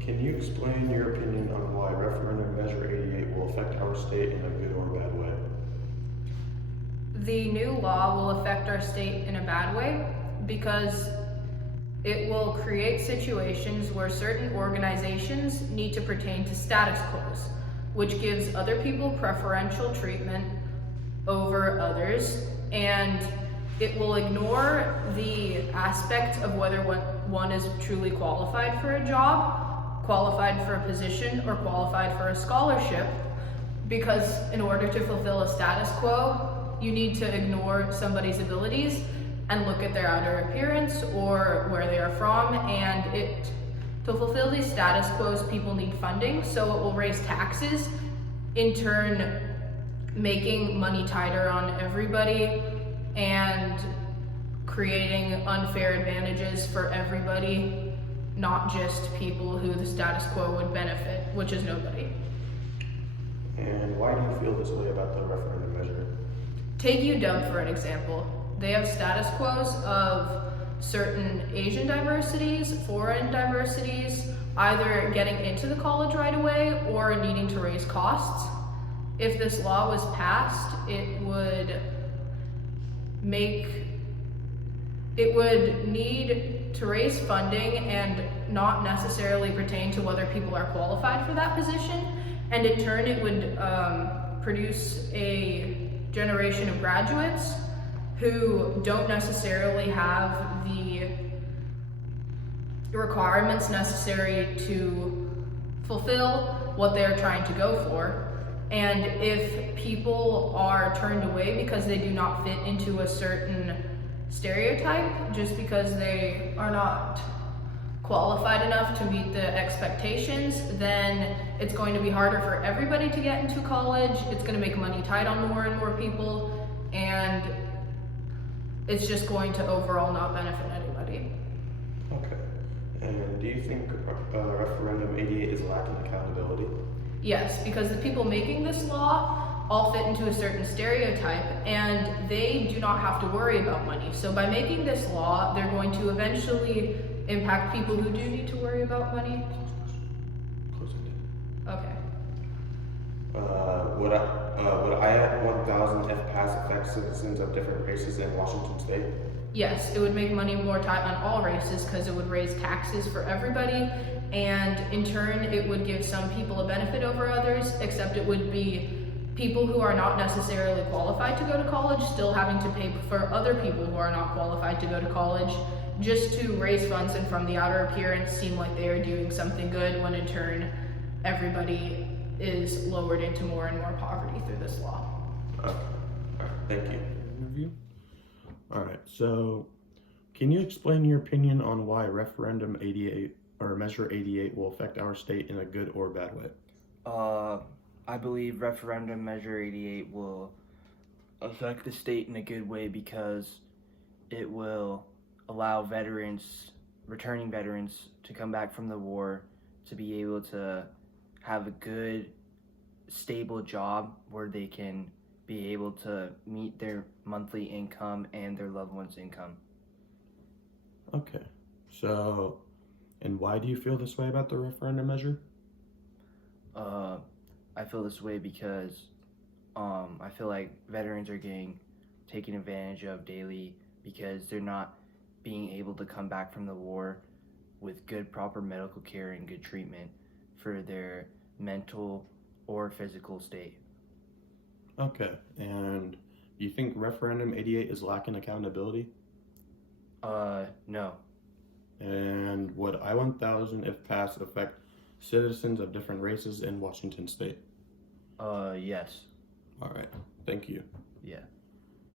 Can you explain your opinion on why referendum measure 88 will affect our state in a good or bad way? The new law will affect our state in a bad way because it will create situations where certain organizations need to pertain to status quos, which gives other people preferential treatment over others, and it will ignore the aspect of whether one is truly qualified for a job, qualified for a position, or qualified for a scholarship, because in order to fulfill a status quo, you need to ignore somebody's abilities and look at their outer appearance or where they are from, and to fulfill these status quos, people need funding, so it will raise taxes, in turn making money tighter on everybody and creating unfair advantages for everybody, not just people who the status quo would benefit, which is nobody. And why do you feel this way about the referendum measure? Take UW for an example. They have status quos of certain Asian diversities, foreign diversities, either getting into the college right away or needing to raise costs. If this law was passed, it would need to raise funding and not necessarily pertain to whether people are qualified for that position, and in turn it would produce a generation of graduates who don't necessarily have the requirements necessary to fulfill what they're trying to go for. And if people are turned away because they do not fit into a certain stereotype, just because they are not qualified enough to meet the expectations, then it's going to be harder for everybody to get into college. It's going to make money tight on more and more people, and it's just going to overall not benefit anybody. Okay. And do you think referendum 88 is lacking accountability? Yes, because the people making this law all fit into a certain stereotype, and they do not have to worry about money. So by making this law, they're going to eventually impact people who do need to worry about money. Close it. Okay. Would I 1000 if pass affect citizens of different races in Washington State? Yes, it would make money more tight on all races because it would raise taxes for everybody, and in turn it would give some people a benefit over others, except it would be people who are not necessarily qualified to go to college still having to pay for other people who are not qualified to go to college, just to raise funds and from the outer appearance seem like they are doing something good, when in turn everybody is lowered into more and more poverty through this law. Okay. All right. Thank you. Interview. All right. So, can you explain your opinion on why referendum 88 or measure 88 will affect our state in a good or bad way? I believe referendum measure 88 will affect the state in a good way because it will allow returning veterans to come back from the war to be able to have a good, stable job where they can be able to meet their monthly income and their loved one's income. Okay. So, and why do you feel this way about the referendum measure? I feel this way because I feel like veterans are getting taken advantage of daily because they're not being able to come back from the war with good, proper medical care and good treatment for their mental or physical state. Okay. And you think referendum 88 is lacking accountability? No. And would I-1000, if passed, affect citizens of different races in Washington State? Yes. All right. Thank you. Yeah.